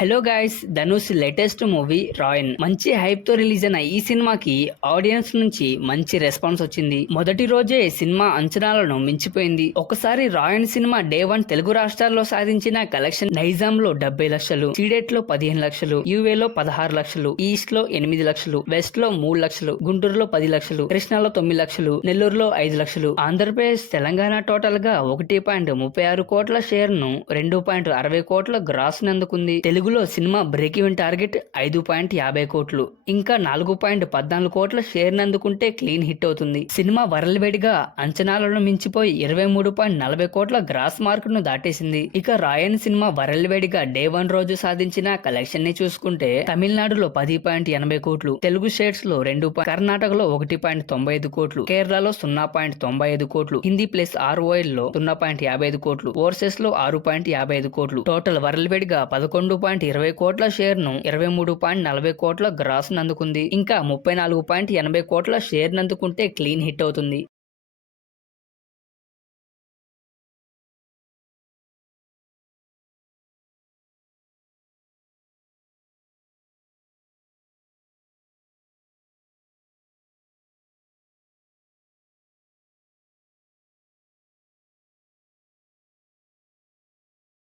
Hello guys, Dhanush latest movie Raayan మంచి hype తో release అయిన ఈ సినిమాకి ఆడియన్స్ నుంచి మంచి రెస్పాన్స్ వచ్చింది. మొదటి రోజే సినిమా అంచనాలను మించిపోయింది. ఒకసారి రాయన్ సినిమా డే 1 తెలుగు రాష్ట్రాల్లో సాధించిన కలెక్షన్ నైజాం లో 70 లక్షలు, సీడెట్ లో 15 లక్షలు, యూఏ లో 16 లక్షలు, ఈస్ట్ లో 8 లక్షలు, వెస్ట్ లో 3 లక్షలు, గుంటూరులో 10 లక్షలు, కృష్ణాలో 9 లక్షలు, నెల్లూరులో 5 లక్షలు, ఆంధ్రప్రదేశ్ తెలంగాణ టోటల్ గా 1.36 కోట్ల షేర్ ను 2.60 కోట్ల గ్రాస్ నందుకుంది. తెలుగులో సినిమా బ్రేక్ ఈవెన్ టార్గెట్ 5.50 కోట్లు, ఇంకా 4.14 కోట్ల షేర్ నందుకుంటే క్లీన్ హిట్ అవుతుంది. సినిమా వరల్డ్ వైడ్ గా అంచనాలను మించిపోయి 23.40 కోట్ల గ్రాస్ మార్క్ ను దాటేసింది. ఇక రాయన్ సినిమా వరల్డ్ వైడ్ గా డే 1 రోజు సాధించిన కలెక్షన్ ని చూసుకుంటే తమిళనాడులో 10.80 కోట్లు, తెలుగు స్టేట్స్ లో 2, కర్ణాటకలో 1.95 కోట్లు, కేరళలో 0.95 కోట్లు, హిందీ ప్లస్ ROL లో 0.55 కోట్లు, ఓవర్సెస్ లో 6.55 కోట్లు, టోటల్ వరల్డ్ వైడ్ గా 11.20 కోట్ల షేర్ ను 23.40 కోట్ల గ్రాస్ నందుకుంది. ఇంకా 34.80 కోట్ల షేర్ నందుకుంటే క్లీన్ హిట్ అవుతుంది.